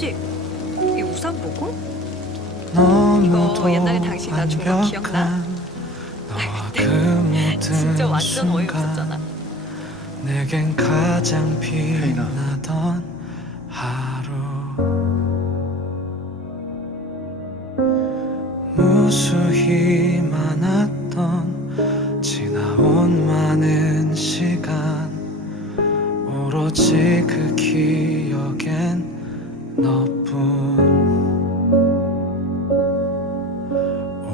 혹시 이 우산 보고? 너무도 옛날에 당신 나 준 거 기억나? 완벽한 너와 그 모든 진짜 완전 순간 어이없었잖아. 내겐 가장 빛나던 하루 무수히 많았던 지나온 많은 시간 오로지 그 기억엔 너뿐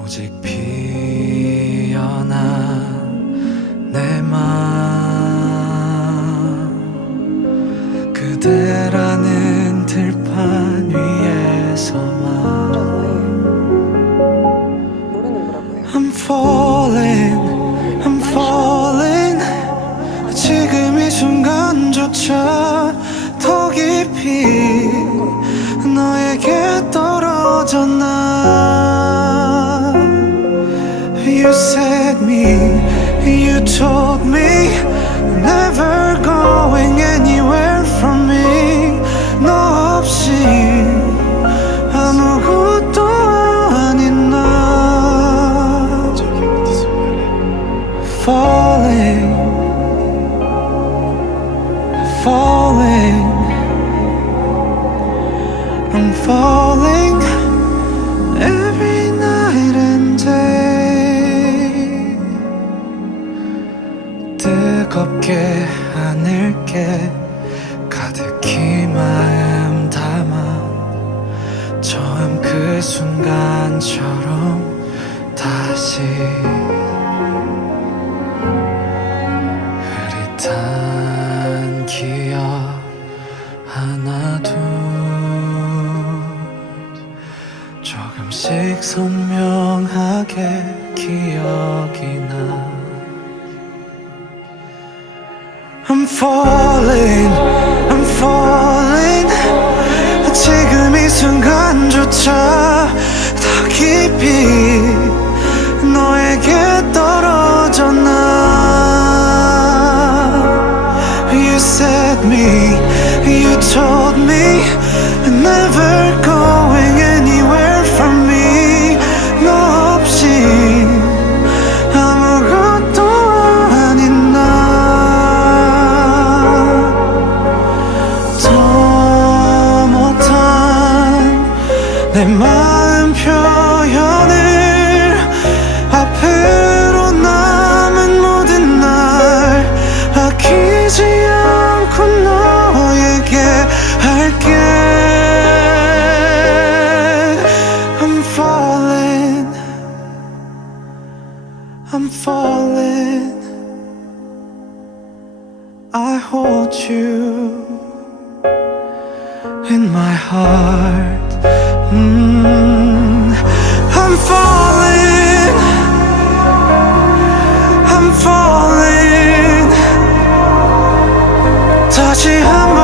오직 피어난 내맘 떨어져 나 You said me, you told me Never going anywhere from me 너 없이 아무것도 아닌 나 Falling Falling I'm falling 뜨겁게 하늘께 가득히 마음 담아 처음 그 순간처럼 다시 흐릿한 기억 하나 둘 조금씩 선명하게 기억이 I'm falling, I'm falling 지금 이 순간조차 더 깊이 너에게 떨어져 나 You said me, you told me Never 내 마음 표현을 앞으로 남은 모든 날 아끼지 않고 너에게 할게 I'm falling I'm falling I hold you in my heart. Mm. I'm falling. I'm falling. 다시 한